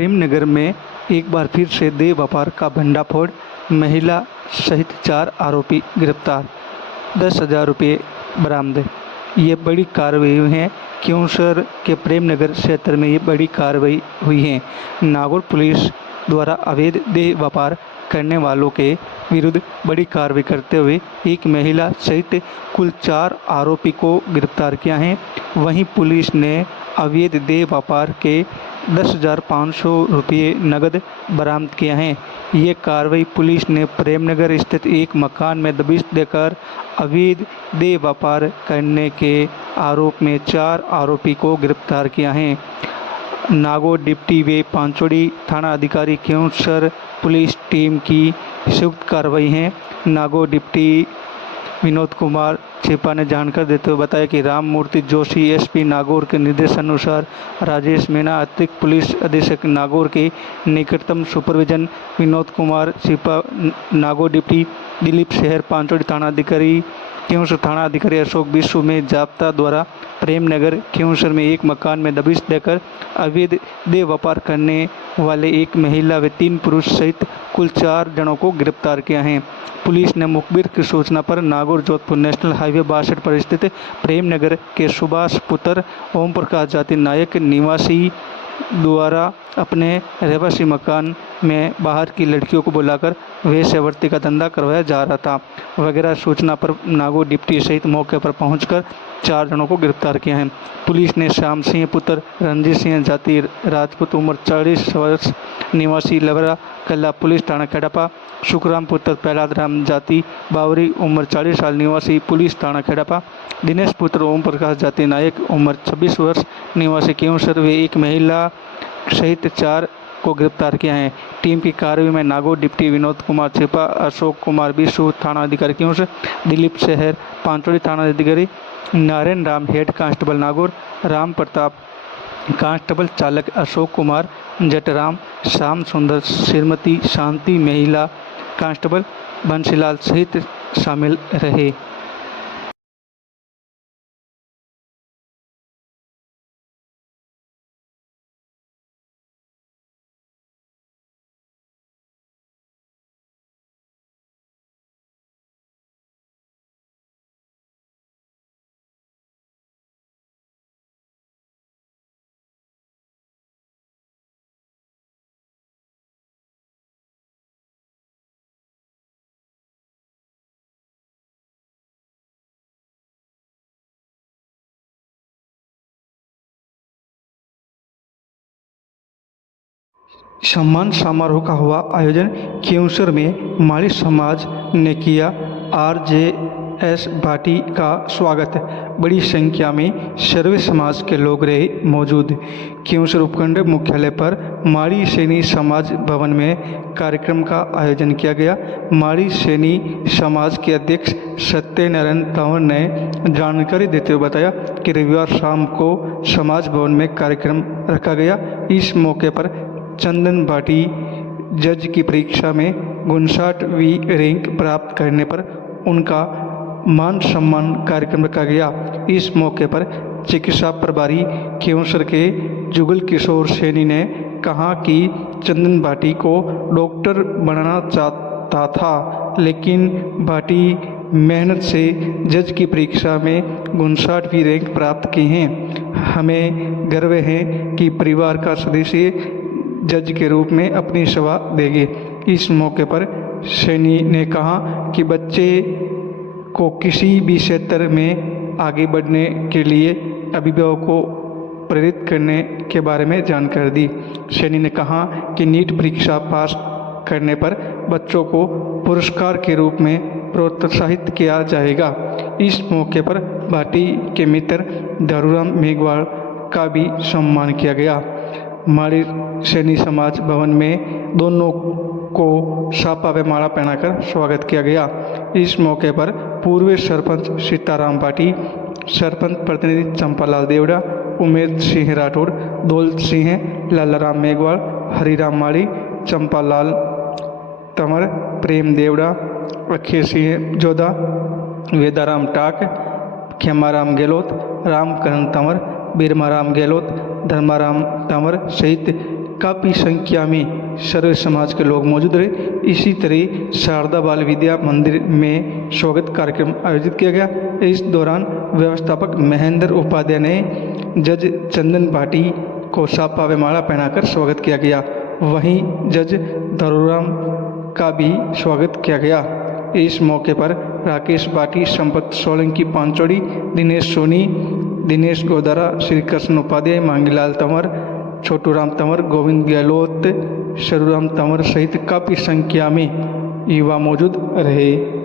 प्रेमनगर में एक बार फिर से देह व्यापार का भंडाफोड़, महिला सहित 4 आरोपी गिरफ्तार, 10,000 रुपये बरामद। ये बड़ी कार्रवाई हुई है। क्योंसर के प्रेमनगर क्षेत्र में ये बड़ी कार्रवाई हुई है। नागौर पुलिस द्वारा अवैध देह व्यापार करने वालों के विरुद्ध बड़ी कार्रवाई करते हुए एक महिला सहित कुल 4 आरोपी को गिरफ्तार किया है। वहीं पुलिस ने अवैध देह व्यापार के 10,500 रुपये नगद बरामद किया है। ये कार्रवाई पुलिस ने प्रेमनगर स्थित एक मकान में दबिश देकर अवैध देह व्यापार करने के आरोप में 4 आरोपी को गिरफ्तार किया है। नागौर डिप्टी व पांचोड़ी थाना अधिकारी क्योंसर पुलिस टीम की संयुक्त कार्रवाई है। नागौर डिप्टी विनोद कुमार छिपा ने जानकारी देते हुए बताया कि राम मूर्ति जोशी एसपी नागौर के निर्देशानुसार राजेश मीणा अतिरिक्त पुलिस अधीक्षक नागौर के निकटतम सुपरविजन विनोद कुमार छिपा नागौर डिप्टी दिलीप शहर पांचोड़ी थानाधिकारी क्योंसर थाना अधिकारी अशोक विश्व में जाब्ता द्वारा प्रेमनगर क्योंसर में एक मकान में दबिश देकर अवैध देह व्यापार करने वाले एक महिला व 3 पुरुष सहित कुल 4 जनों को गिरफ्तार किया है। पुलिस ने मुखबिर की सूचना पर नागौर जोधपुर नेशनल हाईवे 62 पर स्थित प्रेमनगर के सुभाष पुत्र ओम प्रकाश जाति नायक निवासी द्वारा अपने रहवासी मकान में बाहर की लड़कियों को बुलाकर वेश्यावृत्ति का धंधा करवाया जा रहा था वगैरह सूचना पर नागौर डिप्टी सहित मौके पर पहुंचकर 4 जनों को गिरफ्तार किया है। पुलिस ने श्याम सिंह पुत्र रणजीत सिंह जाति राजपूत उम्र 40 वर्ष निवासी लवरा कल्ला पुलिस थाना खेड़ापा, सुखराम पुत्र प्रहलाद राम जाति बावरी उम्र 40 साल निवासी पुलिस थाना खेड़ापा, दिनेश पुत्र ओम प्रकाश जाति नायक उम्र 26 वर्ष निवासी क्योंसर व एक महिला सहित 4 को गिरफ्तार किया है। टीम की कार्रवाई में नागौर डिप्टी विनोद कुमार छिपा, अशोक कुमार विशु थाना अधिकारी क्योंसर, दिलीप शहर पांचोड़ी थाना अधिकारी, Narayan Ram head constable Nagaur, Ram Pratap constable चालक, अशोक कुमार जटराम, श्याम सुंदर, श्रीमती शांति महिला कांस्टेबल, बंसीलाल सहित शामिल रहे। सम्मान समारोह का हुआ आयोजन। क्योंसर में माली समाज ने किया आरजेएस भाटी का स्वागत। बड़ी संख्या में सर्वे समाज के लोग रहे मौजूद। क्योंसर उपखंड मुख्यालय पर माली सैनी समाज भवन में कार्यक्रम का आयोजन किया गया। माली सैनी समाज के अध्यक्ष सत्यनारायण तंवर ने जानकारी देते हुए बताया कि रविवार शाम को समाज भवन में कार्यक्रम रखा गया। इस मौके पर चंदन भाटी जज की परीक्षा में 59वीं रैंक प्राप्त करने पर उनका मान सम्मान कार्यक्रम रखा गया। इस मौके पर चिकित्सा प्रभारी क्योंसर के जुगल किशोर सैनी ने कहा कि चंदन भाटी को डॉक्टर बनाना चाहता था, लेकिन भाटी मेहनत से जज की परीक्षा में 59वीं रैंक प्राप्त की है। हमें गर्व है कि परिवार का सदस्य जज के रूप में अपनी सेवा देंगे। इस मौके पर सैनी ने कहा कि बच्चे को किसी भी क्षेत्र में आगे बढ़ने के लिए अभिभावकों को प्रेरित करने के बारे में जानकारी दी। सैनी ने कहा कि नीट परीक्षा पास करने पर बच्चों को पुरस्कार के रूप में प्रोत्साहित किया जाएगा। इस मौके पर भाटी के मित्र दारूराम मेघवाल का भी सम्मान किया गया। माली सैनी समाज भवन में दोनों को सापा व माला पहनाकर स्वागत किया गया। इस मौके पर पूर्व सरपंच सीताराम भाटी, सरपंच प्रतिनिधि चंपालाल देवड़ा, उमेद सिंह राठौड़, दौलत सिंह, लालाराम मेघवाल, हरिराम माली, चंपालाल तंवर, प्रेम देवड़ा, अखिल सिंह जोधा, वेदाराम टाक, खेमाराम गहलोत, रामकरण तंवर, बीरमाराम गहलोत, धर्माराम तंवर सहित काफ़ी संख्या में सर्व समाज के लोग मौजूद रहे। इसी तरह शारदा बाल विद्या मंदिर में स्वागत कार्यक्रम आयोजित किया गया। इस दौरान व्यवस्थापक महेंद्र उपाध्याय ने जज चंदन भाटी को साफा व माला पहनाकर स्वागत किया गया। वहीं जज दारूराम का भी स्वागत किया गया। इस मौके पर राकेश भाटी, संपत सोलंकी पांचोड़ी, दिनेश सोनी, दिनेश गोदारा, श्री कृष्ण उपाध्याय, मांगीलाल तंवर, छोटू राम तंवर, गोविंद गहलोत, शरुराम तंवर सहित काफ़ी संख्या में युवा मौजूद रहे।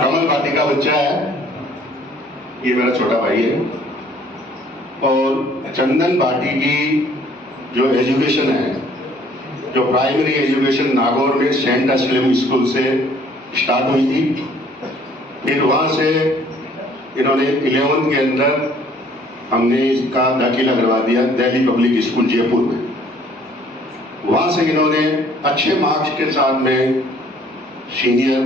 कमल भाटी का बच्चा है, ये मेरा छोटा भाई है। और चंदन भाटी की जो एजुकेशन है, जो प्राइमरी एजुकेशन नागौर में सेंट असलम स्कूल से स्टार्ट हुई थी। फिर वहाँ से इन्होंने 11th के अंदर हमने इसका दाखिला करवा दिया दिल्ली पब्लिक स्कूल जयपुर में। वहाँ से इन्होंने अच्छे मार्क्स के साथ में सीनियर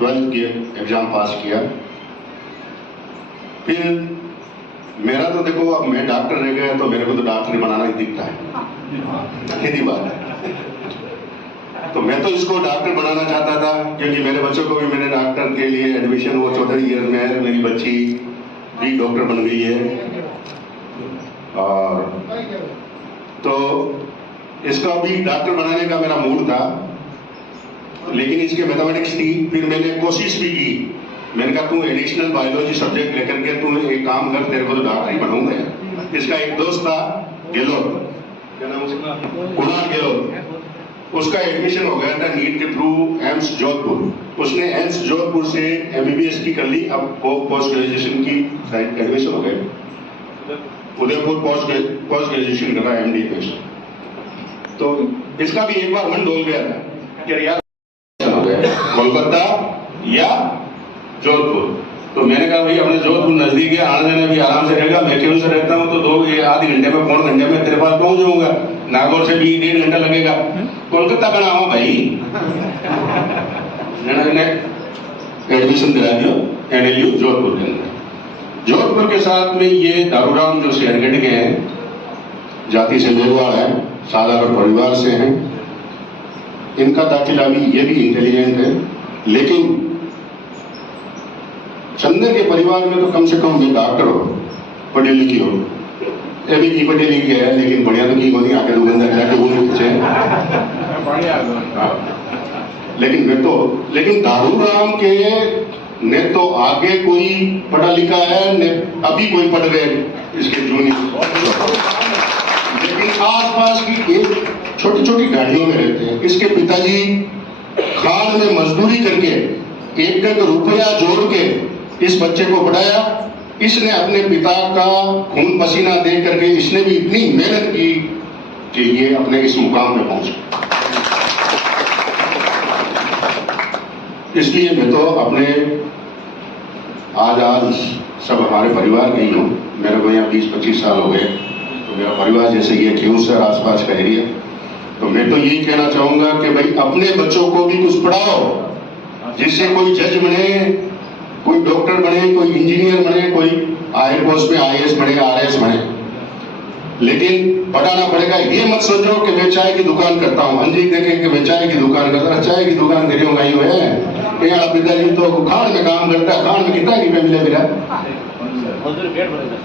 12th के एग्जाम पास किया। फिर मेरा तो देखो, अब मैं डॉक्टर रह गया तो मेरे को तो डॉक्टर बनाना ही दिखता है, सीधी बात है। तो मैं तो इसको डॉक्टर बनाना चाहता था, क्योंकि मेरे बच्चों को भी मैंने डॉक्टर के लिए एडमिशन, वो 14 ईयर में है, मेरी बच्ची भी डॉक्टर बन गई है। और तो इसका भी डॉक्टर बनाने का मेरा मूड था, लेकिन इसके मैथमेटिक्स थी। फिर मैंने कोशिश भी की, मैंने कहा तू एडिशनल बायोलॉजी सब्जेक्ट लेकर के तू एक काम कर, तेरे को तो डॉक्टर ही बनाऊंगा। इसका एक दोस्त था गहलोत, क्या नाम उसका, कुणाल गहलोत, उसका एडमिशन हो गया था नीट के थ्रू एम्स जोधपुर। उसने एम्स जोधपुर से MBBS की कर ली। अब वो पोस्ट ग्रेजुएशन की एडमिशन हो गए, उदयपुर पोस्ट ग्रेजुएशन कर रहा है, MD में। तो इसका भी एक बार मन डोल गया था कि यार कोलकाता या जोधपुर। तो मैंने कहा भाई अपने जोधपुर नजदीक है, आने जाने भी आराम से रहेगा। मैं क्यों से रहता हूँ तो 2 आधे घंटे में, पौन घंटे में तेरे पास पहुंच जाऊंगा। नागौर से भी 1.5 घंटा लगेगा। कोलकाता का नाम भाई, मैंने एडमिशन दिला दिया NLU जोधपुर के अंदर। जोधपुर के साथ में ये दारूराम जो शेरगढ़ के हैं, जाति से मेघवाल है, साधारण परिवार से हैं। इनका दाखिला भी, ये भी इंटेलिजेंट है, लेकिन चंदन के परिवार में तो कम से कम ये डॉक्टर हो, पढ़ी लिखी हो। ये भी की पढ़ी लिखी है, लेकिन बढ़िया तो की होनी, आगे दुकानदार जाके वो नहीं पूछे। लेकिन मैं तो, लेकिन दारूराम के ने तो आगे कोई पढ़ा लिखा है, ने अभी कोई पढ़ रहे इसके जूनियर, लेकिन आसपास की एक छोटी छोटी गाड़ियों में रहते हैं। इसके पिताजी खान में मजदूरी करके 1 रुपया जोड़ के इस बच्चे को पढ़ाया। इसने अपने पिता का खून पसीना दे करके इसने भी इतनी मेहनत की कि ये अपने इस मुकाम में पहुंचे। इसलिए मैं तो अपने आज सब हमारे परिवार के ही हूँ। मेरे को यहाँ 20-25 साल हो गए। तो मेरा परिवार जैसे ये क्यों सर आसपास का एरिया, तो मैं तो यही कहना चाहूंगा कि भाई अपने बच्चों को भी कुछ पढ़ाओ, जिससे कोई जज बने, कोई डॉक्टर बने, कोई इंजीनियर बने, कोई हायर पोस्ट में आईएएस बने, आरएएस बने। लेकिन पढ़ाना पड़ेगा। ये मत सोचो कि मैं चाय की दुकान करता हूँ, अंजी देखे कि मैं चाय की दुकान करता हूँ, चाय की दुकान करी होगा ही है। यहाँ पिताजी तो खान में काम करता है, खान में कितना रुपया मिला मेरा,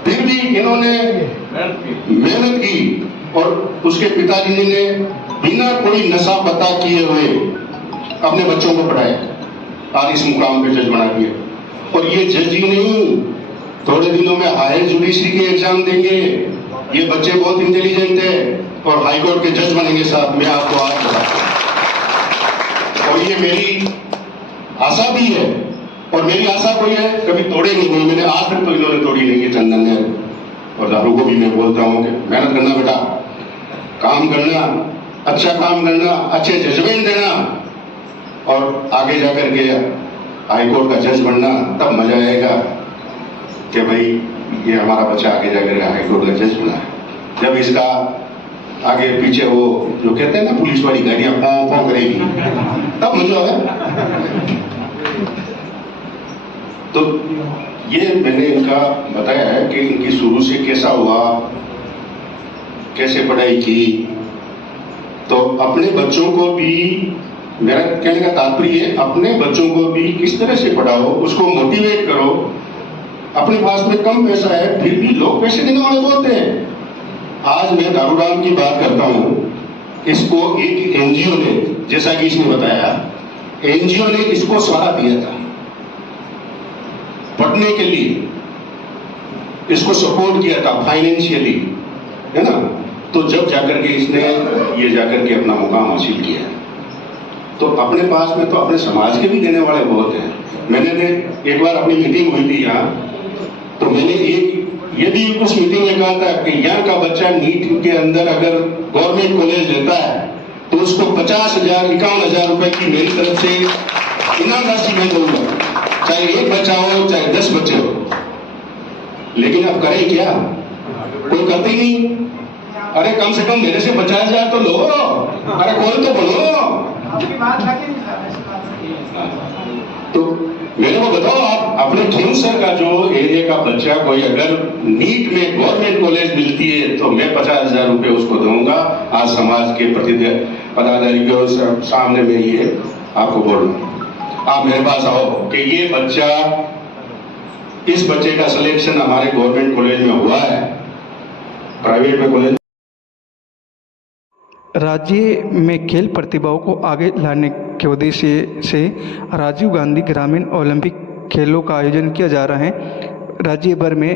फिर भी इन्होंने मेहनत की और उसके पिताजी ने बिना कोई नशा पता किए हुए अपने बच्चों को पढ़ाया और इस मुकाम पे जज बना दिया। और ये जज ही नहीं, थोड़े दिनों में हायर जुडिशरी के एग्जाम देंगे। ये बच्चे बहुत इंटेलिजेंट है और हाईकोर्ट के जज बनेंगे साहब, मैं आपको आज बताता हूं। और ये मेरी आशा भी है, और मेरी आशा कोई है कभी तोड़ेंगे नहीं। मैंने आज तक तो इन्होंने तोड़ी नहीं है। चंदन ने और दारू को भी मैं बोलता हूँ कि मेहनत करना बेटा, काम करना, अच्छा काम करना, अच्छे जजमेंट देना और आगे जाकर के हाईकोर्ट का जज बनना। तब मजा आएगा कि भाई ये हमारा बच्चा आगे जाकर हाईकोर्ट का जज बना है। जब इसका आगे पीछे वो जो कहते हैं ना पुलिस वाली गाड़ियां पों पों करेगी, तब मजा है। तो ये मैंने इनका बताया है कि इनकी शुरू से कैसा हुआ, कैसे पढ़ाई की। तो अपने बच्चों को भी, मेरा कहने का तात्पर्य है, अपने बच्चों को भी किस तरह से पढ़ाओ, उसको मोटिवेट करो। अपने पास में कम पैसा है, फिर भी लोग पैसे देने वाले बोलते हैं। आज मैं दारूराम की बात करता हूं, इसको एक एनजीओ ने, जैसा कि इसने बताया, एनजीओ ने इसको सहारा दिया था पढ़ने के लिए, इसको सपोर्ट किया था फाइनेंशियली, है ना। तो जब जाकर के इसने ये जाकर के अपना मुकाम हासिल किया, तो अपने पास में तो अपने समाज के भी देने वाले बहुत हैं। मैंने एक बार अपनी मीटिंग हुई थी यहाँ, तो मैंने ये भी उस मीटिंग में कहा था कि यहाँ का बच्चा नीट के अंदर अगर गवर्नमेंट कॉलेज लेता है तो उसको 50,000 51,000 रुपए की मेरी तरफ से इनाम राशि मैं दूंगा, चाहे एक बच्चा हो चाहे 10 बच्चे हो। लेकिन अब करें क्या, कोई करते ही नहीं। अरे कम से कम मेरे से 50,000 तो लो, अरे कोई तो बोलो। तो मेरे को बताओ, आप अपने खींवसर का जो एरिया का बच्चा कोई अगर नीट में गवर्नमेंट कॉलेज मिलती है तो मैं 50,000 रुपए उसको दूंगा। आज समाज के पदाधिकारी के सामने में ये आपको बोल, आप मेरे पास आओ कि ये बच्चा, इस बच्चे का सिलेक्शन हमारे गवर्नमेंट कॉलेज में हुआ है, प्राइवेट में कॉलेज। राज्य में खेल प्रतिभाओं को आगे लाने के उद्देश्य से राजीव गांधी ग्रामीण ओलंपिक खेलों का आयोजन किया जा रहा है। राज्य भर में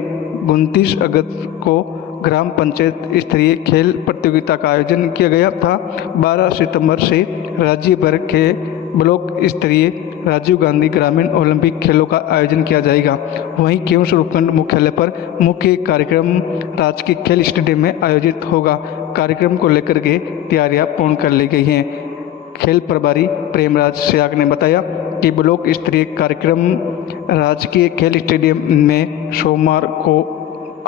29 अगस्त को ग्राम पंचायत स्तरीय खेल प्रतियोगिता का आयोजन किया गया था। 12 सितंबर से राज्य भर के ब्लॉक स्तरीय राजीव गांधी ग्रामीण ओलंपिक खेलों का आयोजन किया जाएगा। वहीं केवंसर उपखंड मुख्यालय पर मुख्य कार्यक्रम राजकीय खेल स्टेडियम में आयोजित होगा। कार्यक्रम को लेकर के तैयारियां पूर्ण कर ली गई हैं। खेल प्रभारी प्रेमराज स्याग ने बताया कि ब्लॉक स्तरीय कार्यक्रम राजकीय खेल स्टेडियम में सोमवार को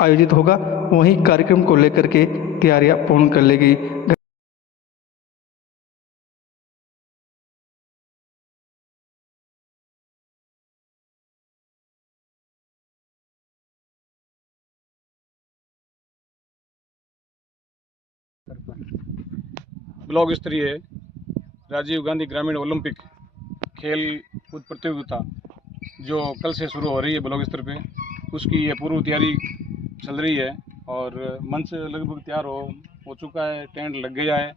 आयोजित होगा। वहीं कार्यक्रम को लेकर के तैयारियां पूर्ण कर ली गई। ब्लॉक स्तरीय राजीव गांधी ग्रामीण ओलंपिक खेल कूद प्रतियोगिता जो कल से शुरू हो रही है ब्लॉक स्तर पे, उसकी ये पूर्व तैयारी चल रही है और मंच लगभग तैयार हो चुका है। टेंट लग गया है।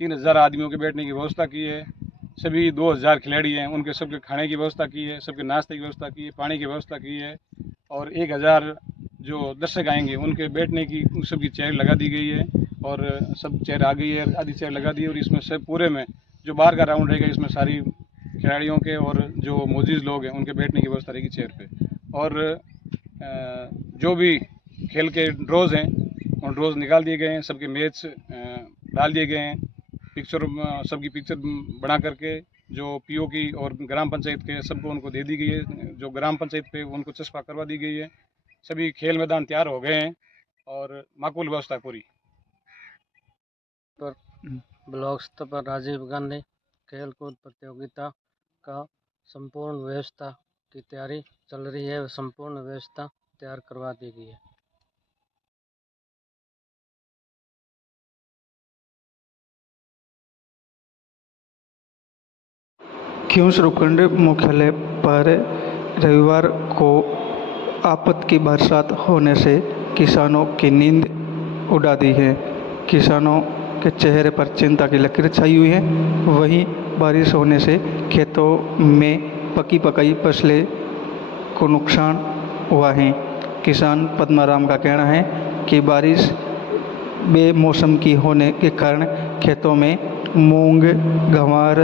3,000 आदमियों के बैठने की व्यवस्था की है। सभी 2,000 खिलाड़ी हैं, उनके सबके खाने की व्यवस्था की है, सबके नाश्ते की व्यवस्था की है, पानी की व्यवस्था की है और 1,000 जो दर्शक आएंगे उनके बैठने की सबकी चेयर लगा दी गई है और सब चेयर आ गई है, आधी चेयर लगा दी है। और इसमें सब पूरे में जो बाहर का राउंड रहेगा इसमें सारी खिलाड़ियों के और जो मौजूद लोग हैं उनके बैठने की व्यवस्था रहेगी चेयर पे। और जो भी खेल के ड्रॉज हैं उन ड्रॉज निकाल दिए गए हैं, सबके मैच डाल दिए गए हैं। पिक्चर सबकी पिक्चर बना करके जो पीओ की और ग्राम पंचायत के सबको उनको दे दी गई है। जो ग्राम पंचायत पे उनको चस्पा करवा दी गई है। सभी खेल मैदान तैयार हो गए हैं और माकूल व्यवस्था है पूरी। पर ब्लॉक स्तर पर राजीव गांधी खेल कूद प्रतियोगिता का संपूर्ण व्यवस्था की तैयारी चल रही है। संपूर्ण व्यवस्था तैयार करवा दी गई है। खियूंस उपखंड मुख्यालय पर रविवार को आफत की बरसात होने से किसानों की नींद उड़ा दी है। किसानों के चेहरे पर चिंता की लकीर छाई हुई है। वहीं बारिश होने से खेतों में पकी पकाई फसलें को नुकसान हुआ है। किसान पद्माराम का कहना है कि बारिश बेमौसम की होने के कारण खेतों में मूंग, गंवार,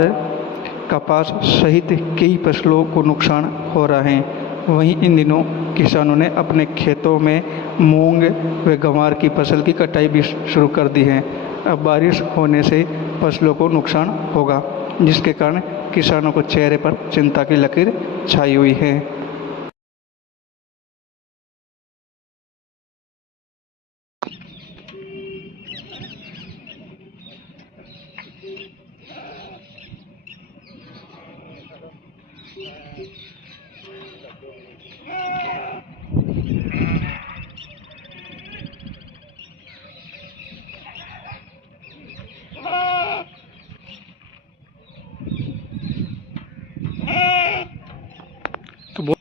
कपास सहित कई फसलों को नुकसान हो रहा है। वहीं इन दिनों किसानों ने अपने खेतों में मूंग व गंवार की फसल की कटाई भी शुरू कर दी है। अब बारिश होने से फसलों को नुकसान होगा, जिसके कारण किसानों को चेहरे पर चिंता की लकीर छाई हुई है। तो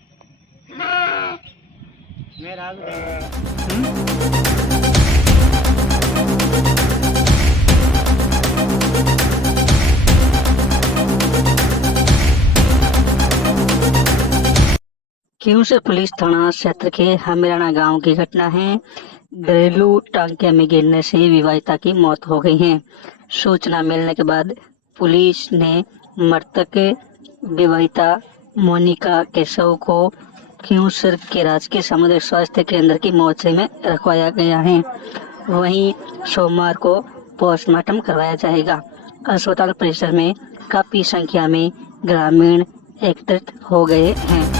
खियूंस पुलिस थाना क्षेत्र के हमीराना गांव की घटना है। घरेलू टांके में गिरने से विवाहिता की मौत हो गई है। सूचना मिलने के बाद पुलिस ने मृतक विवाहिता मोनिका के शव को खियूंस के राजकीय सामुदायिक स्वास्थ्य केंद्र की मोर्चरी में रखवाया गया है। वहीं सोमवार को पोस्टमार्टम करवाया जाएगा। अस्पताल परिसर में काफी संख्या में ग्रामीण एकत्रित हो गए हैं।